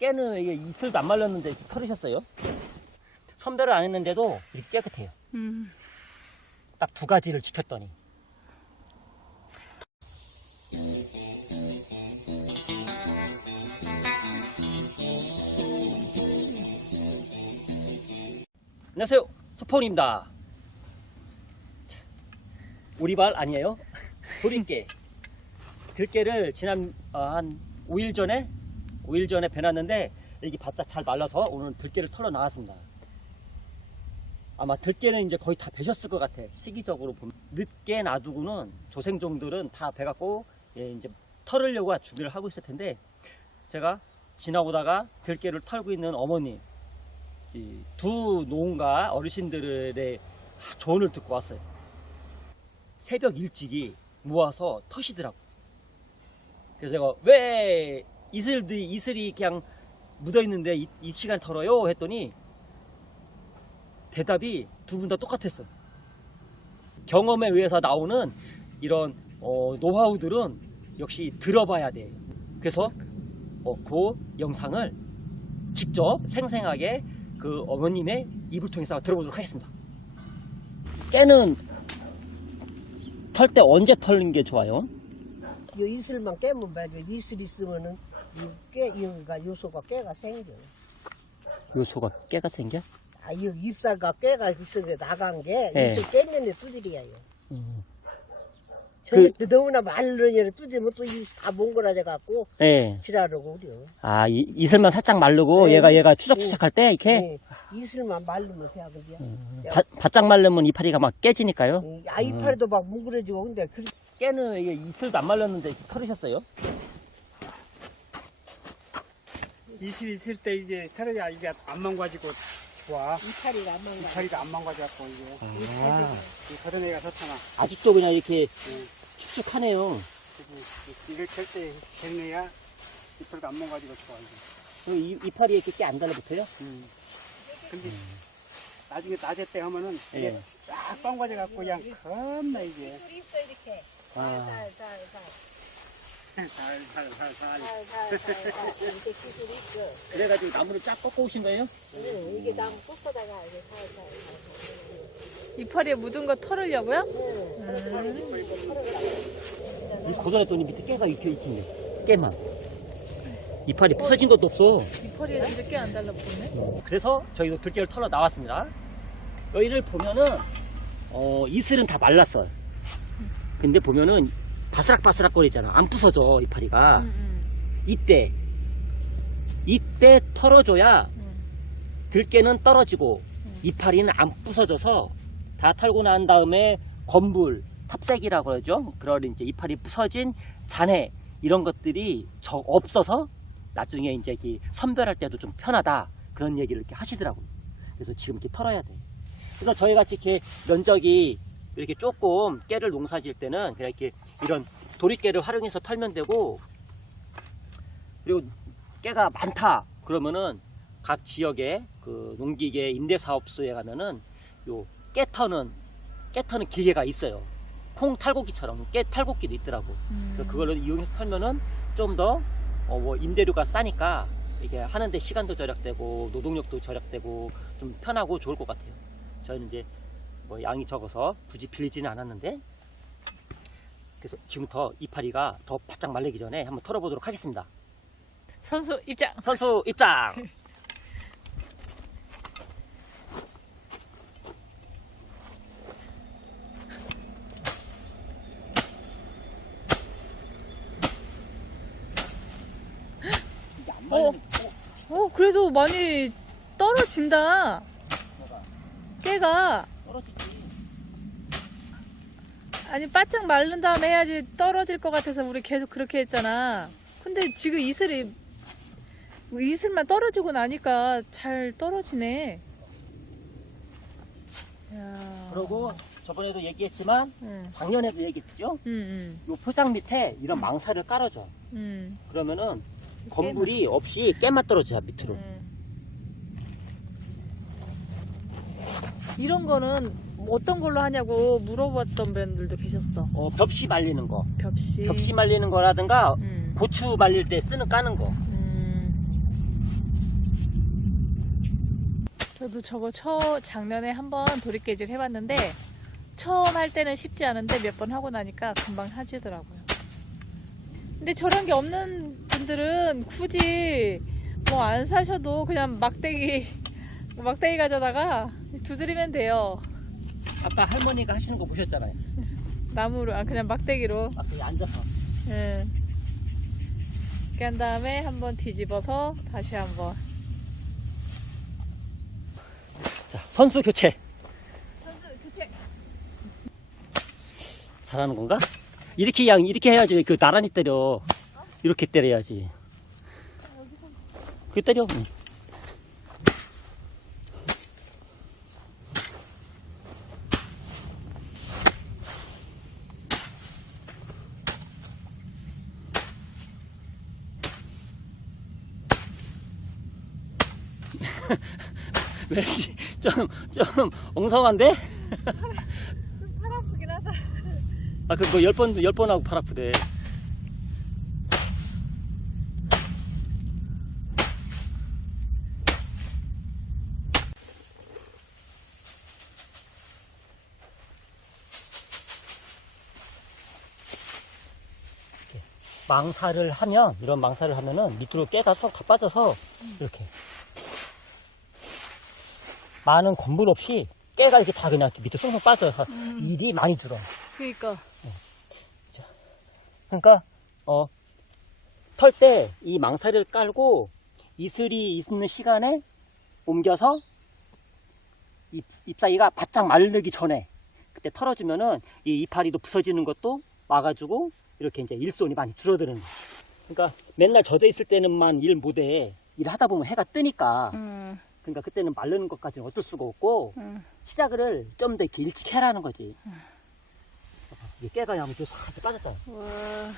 깨는 이게 이슬도 안 말렸는데 털으셨어요? 선별을 안 했는데도 이렇게 깨끗해요. 음. 딱 두 가지를 지켰더니. 안녕하세요. 소포입니다. 오리발 아니에요? 도린깨. 들깨를 지난 어, 한 5일 전에 5일 전에 배놨는데 여기 바짝 잘 말라서 오늘 들깨를 털어 나왔습니다. 아마 들깨는 이제 거의 다 배셨을 것 같아. 시기적으로 보면 늦게 놔두고는 조생종들은 다 배갖고 예, 이제 털으려고 준비를 하고 있을 텐데 제가 지나오다가 들깨를 털고 있는 어머니 이두 농가 어르신들의 조언을 듣고 왔어요. 새벽 일찍이 모아서 터시더라고. 그래서 제가 왜 이슬들이 이슬이 그냥 묻어 있는데 이, 이 시간 털어요 했더니 대답이 두 분 다 똑같았어. 경험에 의해서 나오는 이런 어, 노하우들은 역시 들어봐야 돼. 그래서 어, 그 영상을 직접 생생하게 그 어머님의 입을 통해서 들어보도록 하겠습니다. 깨는 털 때 언제 털는 게 좋아요? 요 이슬만 깨면 봐요. 이슬 있으면은 이 깨, 이가 요소가 깨가 생겨. 요소가 깨가 생겨? 아, 이 잎사가 깨가 있어게 나간 게 네. 이슬 깨면에 두드려요. 음. 저녁 때 너무나 말르니까 두드리면 또이다 몽골아져 갖고 네. 지랄하고 그려. 아, 이, 이슬만 살짝 마르고 네. 얘가 얘가 추적추적할 때 이렇게 네. 이슬만 말르면 돼야 그죠. 바, 바짝 마르면 이파리가 막 깨지니까요. 이 아이파리도 막 뭉그러지고 근데 그 깨는 이게 이슬도 안 말렸는데 털으셨어요? 이슬 있을 때 이제 털어야 이게 안 망가지고 좋아. 이파리가 안 망가. 다리가 안 망가져갖고 이게 아, 이 털어내가 좋잖아. 아직도 그냥 이렇게 축축하네요. 그래서 이걸 털때 갱내야 이털도 안 망가지고 좋아 이게. 그럼 이, 이파리에 이렇게 깨안 달라붙어요? 음. 근데 나중에 낮에 때 하면은 이게 예. 싹 망가져 갖고 그냥 겁나 이게 있어 이렇게. 아, 살살살 살 살살살 살살살 이렇게 기술이 있어. 그래가지고 나무를 쫙 꺾어 오신 거예요? 응, 이게 나무 꺾어다가 이렇게 살살. 이파리에 묻은 거 털으려고요? 이 고전했더니 밑에 깨가 익혀 있긴데 깨만. 이파리 부서진 것도 없어. 이파리에 진짜 꽤 안 달라붙네. 그래서 저희도 들깨를 털어 나왔습니다. 여기를 보면은 어, 이슬은 다 말랐어요. 근데 보면은 바스락바스락 거리잖아. 안 부서져 이파리가. 음, 이때 이때 털어줘야 음. 들깨는 떨어지고 이파리는 안 부서져서 다 털고 난 다음에 건불 탑색이라고 그러죠. 그런 이제 이파리 부서진 잔해 이런 것들이 저 없어서 나중에 이제 이 선별할 때도 좀 편하다 그런 얘기를 이렇게 하시더라고요. 그래서 지금 이렇게 털어야 돼. 그래서 저희 같이 이렇게 면적이 이렇게 조금 깨를 농사 질 때는 그냥 이렇게 이런 도리깨를 활용해서 털면 되고 그리고 깨가 많다 그러면은 각 지역의 그 농기계 임대사업소에 가면은 요 깨터는 깨터는 기계가 있어요. 콩 탈곡기처럼 깨 탈곡기도 있더라고. 음. 그래서 그걸로 이용해서 털면은 좀더 어, 뭐 임대료가 싸니까 이게 하는데 시간도 절약되고 노동력도 절약되고 좀 편하고 좋을 것 같아요. 저는 이제 뭐 양이 적어서 굳이 빌리지는 않았는데 그래서 지금부터 이파리가 더 바짝 말리기 전에 한번 털어보도록 하겠습니다. 선수 입장. 선수 입장. 말리는 어, 그래도 많이 떨어진다. 깨가. 아니, 바짝 마른 다음에 해야지 떨어질 것 같아서 우리 계속 그렇게 했잖아. 근데 지금 이슬이, 이슬만 떨어지고 나니까 잘 떨어지네. 야. 그리고 저번에도 얘기했지만 응, 작년에도 얘기했죠. 응, 요 포장 밑에 이런 망사를 깔아줘. 응, 그러면은 건물이 없이 깨만 떨어져요 밑으로. 응. 이런 거는 어떤 걸로 하냐고 물어봤던 분들도 계셨어. 어, 벽시 말리는 거. 벽시. 벽시 말리는 거라든가 음. 고추 말릴 때 쓰는 까는 거. 음. 저도 저거 처 작년에 한번 도리깨질 해봤는데 처음 할 때는 쉽지 않은데 몇 번 하고 나니까 금방 하지더라고요. 근데 저런 게 없는 분들은 굳이 뭐 안 사셔도 그냥 막대기 막대기 가져다가 두드리면 돼요. 아까 할머니가 하시는 거 보셨잖아요. 나무로 아 그냥 막대기로. 아, 여기 앉아서. 예. 이렇게 한 다음에 한번 뒤집어서 다시 한번. 자, 선수 교체. 선수 교체. 잘하는 건가? 이렇게 양 이렇게 해야지 그 나란히 때려. 이렇게 때려야지. 그 때려. 응. 왠지 좀, 좀 엉성한데? 팔 아프긴 하다. 아, 그거 열 번, 열번 하고 팔 아프대. 이렇게 망사를 하면, 이런 망사를 하면은 밑으로 깨가 쏙 다 빠져서, 이렇게. 많은 건물 없이 깨가 이렇게 다 그냥 이렇게 밑으로 쏙쏙 빠져서 일이 많이 들어. 그러니까. 그러니까 어, 털 때 이 망사를 깔고 이슬이 있는 시간에 옮겨서 잎, 잎사귀가 바짝 마르기 전에 그때 털어주면은 이 이파리도 부서지는 것도 막아주고 이렇게 이제 일손이 많이 줄어드는 거야. 그러니까 맨날 젖어 있을 때는만 일 못해. 일을 하다 보면 해가 뜨니까 음, 그러니까 그때는 마르는 것까지는 어쩔 수가 없고 음. 시작을 좀 더 이렇게 일찍 해라는 거지. 이게 깨가 싹 빠졌잖아. 와.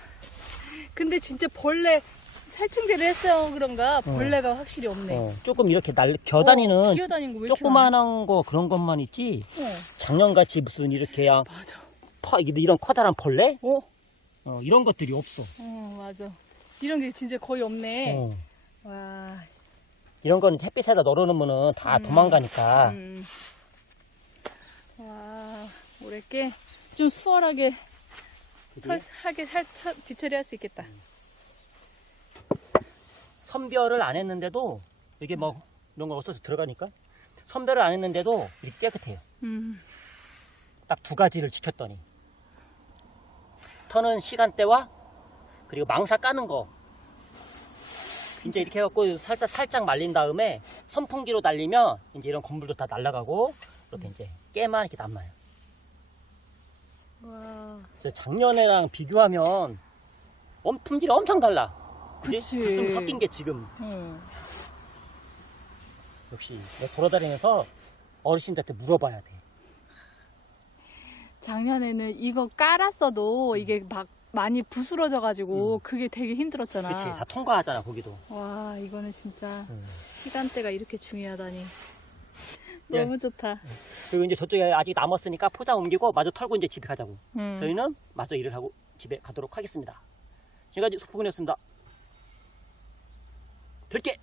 근데 진짜 벌레 살충제를 했어 그런가 벌레가 확실히 없네. 어, 조금 이렇게 날 겨다니는 어, 기어다니는 거왜 이렇게 조그만한 거 그런 것만 있지? 어, 작년같이 무슨 이렇게 양 맞아. 퍼, 이런 커다란 벌레 어, 어, 이런 것들이 없어 어, 맞아. 이런 게 진짜 거의 없네. 어. 와. 이런 건 햇빛에다 널어놓으면 다 음. 도망가니까 음. 와, 올해께 좀 수월하게 그지? 털, 하게 살, 처, 뒤처리할 수 있겠다. 선별을 안 했는데도 이게 뭐 이런 거 없어서 들어가니까 선별을 안 했는데도 이렇게 깨끗해요 음. 딱 두 가지를 지켰더니 터는 시간대와 그리고 망사 까는 거 이제 이렇게 해갖고 살짝 살짝 말린 다음에 선풍기로 날리면 이제 이런 건물도 다 날아가고 이렇게 이제 깨만 이렇게 남아요. 와. 저 작년에랑 비교하면 엄 품질이 엄청 달라. 그치. 구슬 섞인 게 지금 음. 역시 내가 돌아다니면서 어르신들한테 물어봐야 돼. 작년에는 이거 깔았어도 이게 막 많이 부스러져가지고 음. 그게 되게 힘들었잖아. 그치? 다 통과하잖아, 거기도. 와, 이거는 진짜 음. 시간대가 이렇게 중요하다니. 예. 너무 좋다. 그리고 이제 저쪽에 아직 남았으니까 포장 옮기고 마저 털고 이제 집에 가자고. 음. 저희는 마저 일을 하고 집에 가도록 하겠습니다. 지금까지 소포근이었습니다. 들게!